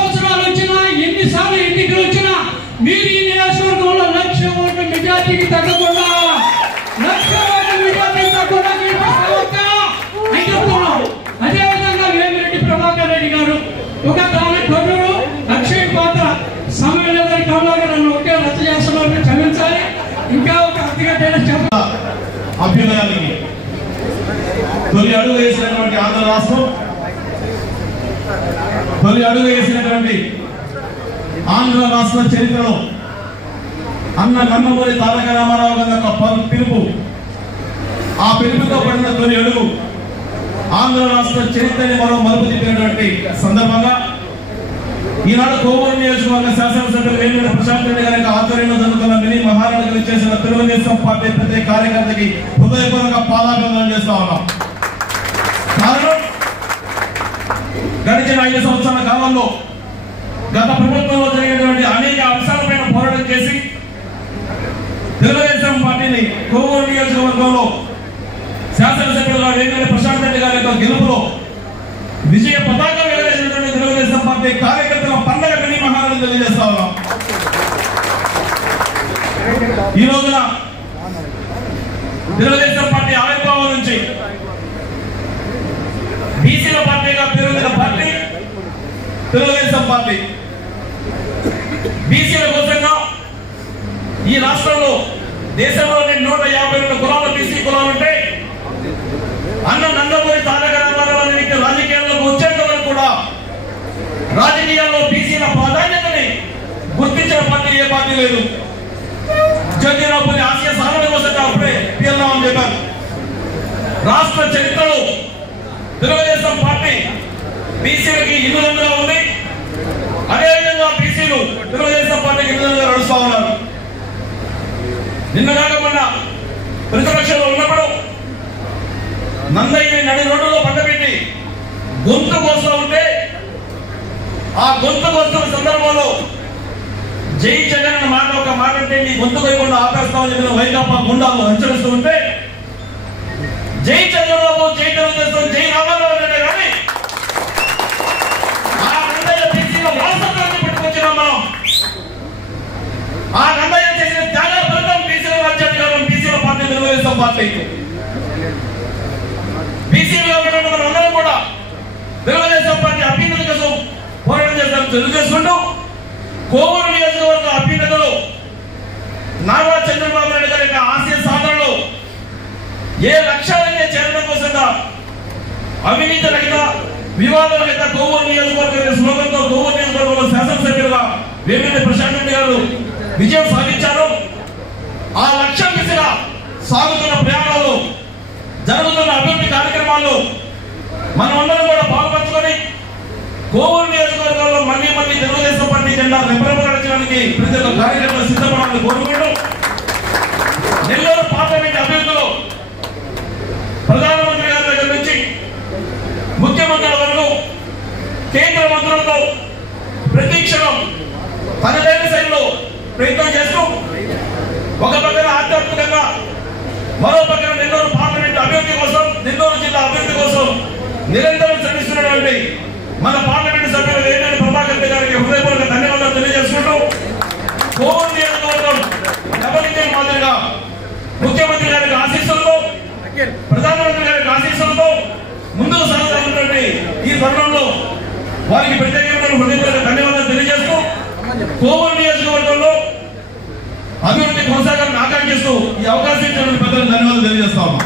సంవత్సరాలు వచ్చినా ఎన్నిసార్లు ఎన్నికలు వచ్చినా మీరు ఈ నియోజకవర్గంలో 1,00,000 ఓట్ల మెజార్టీకి తగ్గకుండా 1,00,000 ఓట్ల మెజార్టీకి తగ్గకుండా అని చెప్తున్నాం. అదేవిధంగా వేమిరెడ్డి ప్రభాకర్ రెడ్డి గారు ఒక దాని కర్నూలు అక్షయ పాత్ర సమయం లేదని కావాలని నన్ను ఒకే రద్దు చేస్తున్నారు, క్షమించాలి. ఇంకా ఒక అతిగడ్డ అభ్యుదయానికి తొలి అడుగు వేసినటువంటి ఆంధ్ర రాష్ట్రం, తొలి అడుగు వేసినటువంటి ఆంధ్ర రాష్ట్ర చరిత్రలో అన్న నందమూరి తారక రామారావు గారి యొక్క పిలుపు, ఆ పిలుపుతో పడిన తొలి అడుగు ఆంధ్ర రాష్ట్ర చరిత్రని మరో మలుపు తిప్పినటువంటి సందర్భంగా ఈనాడు కోవూరు నియోజకవర్గ శాసనసభ్యులు వేమిరెడ్డి ప్రశాంత్ రెడ్డి గారి ఆధ్వర్యంలో జరుగుతున్న మినీ మహారాజులు చేసిన తెలుగుదేశం పార్టీ ప్రతి కార్యకర్తకి హృదయపూర్వక పాదాభివందనం చేస్తా ఉన్నాం. కారణం గడిచిన 5 సంవత్సరాల కాలంలో గత ప్రభుత్వంలో జరిగినటువంటి అనేక అంశాలపైన పోరాటం చేసి తెలుగుదేశం పార్టీని కోవూరు నియోజకవర్గంలో శాసనసభ్యులుగా వేమిరెడ్డి ప్రశాంత్ రెడ్డి గారి యొక్క గెలుపులో విజయ పతాకం ఎగరేసినటువంటి తెలుగుదేశం పార్టీ కార్యకర్తల పండగ మినీ మహారాజు తెలియజేస్తా ఉన్నాం. ఈ రోజున తెలుగుదేశం పార్టీ ఆవిర్భావం నుంచి బీసీల పార్టీగా పేరొందిన పార్టీ తెలుగుదేశం పార్టీ. బీసీల కోసంగా ఈ రాష్ట్రంలో దేశంలోని 152 కులాల బీసీ కులాలు ఉంటే అన్న నందమూరి తారక రామారావు రాజకీయాల్లోకి వచ్చేంత వరకు కూడా రాజకీయాల్లో బీసీల ప్రాధాన్యతని గుర్తించిన పార్టీ ఏ పార్టీ లేదు. జగన్మోహన్ ఆశయ సాధన కోసం అప్పుడే పిఎల్రావు చెప్పారు. రాష్ట్ర చరిత్రలో తెలుగుదేశం పార్టీ బీసీలకి ఇన్నులంగా ఉంది. అదేవిధంగా బీసీలు తెలుగుదేశం పార్టీకి ఇన్నులంగా నడుస్తా ఉన్నారు. నిన్న కాకుండా ప్రతిపక్షంలో ఉన్నప్పుడు నందయ్యని నడి రోడ్డులో పక్కబెట్టి గొంతు కోస్తూ ఉంటే ఆ గొంతు కోస్తున్న సందర్భంలో జై జగన్ అన్న మాట ఒక మాట అంటే నీ గొంతు పోయకుండా ఆపేస్తామని చెప్పిన వైకాపా గుండాలు హెచ్చరిస్తూ ఉంటే జై చంద్రబాబు, జై తెలుగుదేశం, జై రామారావు అంటే కానీ ఆ నందయ్య బీసీలో వారసత్వాన్ని పట్టుకొచ్చినాం మనం. ఆ నందయ్య చేసిన త్యాగాల ఫలితం బీసీల రాజ్యాధికారం బీసీల పార్టీ తెలుగుదేశం పార్టీ. బీసీలో ఉన్నటువంటి మనందరం కూడా తెలుగుదేశం పార్టీ అభ్యున్నతి కోసం పోరాటం చేస్తాం తెలియజేసుకుంటూ కోవూరు నియోజకవర్గ అభ్యున్నతలో నారా చంద్రబాబు నాయుడు గారి యొక్క ఆశయ సాధనలో ఏ లక్ష్యాలైతే చేరడం కోసంగా అవినీతి రహిత వివాద రహిత కోవూరు నియోజకవర్గ స్లోగన్తో కోవూరు నియోజకవర్గంలో శాసనసభ్యులుగా వేమిరెడ్డి ప్రశాంత్ రెడ్డి గారు విజయం సాధించారు. ఆ లక్ష్యం దిశగా సాగుతున్న ప్రయాణాలు, జరుగుతున్న అభివృద్ధి కార్యక్రమాల్లో మనమందరం కూడా పాల్పంచుకొని కోవూరు నియోజకవర్గంలో మళ్ళీ తెలుగుదేశం పార్టీ జెండా రెపరెపలాడించడానికి ప్రతి ఒక్క కార్యక్రమాలు సిద్ధపడాలని కోరుకుంటూ నెల్లూరు పార్లమెంట్ అభివృద్ధిలో ప్రధానమంత్రి గారి దగ్గర నుంచి ముఖ్యమంత్రుల వరకు కేంద్ర మంత్రులతో ప్రతి క్షణం తనదైన శైలిలో ప్రయత్నం చేస్తూ ఒక పక్కన ఆధ్యాత్మికంగా మరో పక్కన నెల్లూరు పార్లమెంట్ అభివృద్ధి కోసం, నెల్లూరు జిల్లా అభివృద్ధి కోసం నిరంతరం శ్రమిస్తున్నటువంటి మన పార్లమెంట్ సభ్యులు వేమిరెడ్డి ప్రభాకర్ గారికి హృదయపూర్వక ధన్యవాదాలు తెలియజేసుకుంటూ కోవూరు నియోజకవర్గం డబుల్ మాదిరిగా ముఖ్యమంత్రి గారికి ఆశీస్సులతో, ప్రధానమంత్రి గారికి ఆశీస్సులతో ముందుకు సాగుతున్నటువంటి ఈ తరుణంలో వారికి ప్రత్యేకమైన హృదయపూర్వక ధన్యవాదాలు తెలియజేస్తూ కోవూరు నియోజకవర్గంలో అభివృద్ధి కొనసాగాలని ఆకాంక్షిస్తూ ఈ అవకాశం ఇచ్చినటువంటి పెద్దలకు ధన్యవాదాలు తెలియజేస్తాము.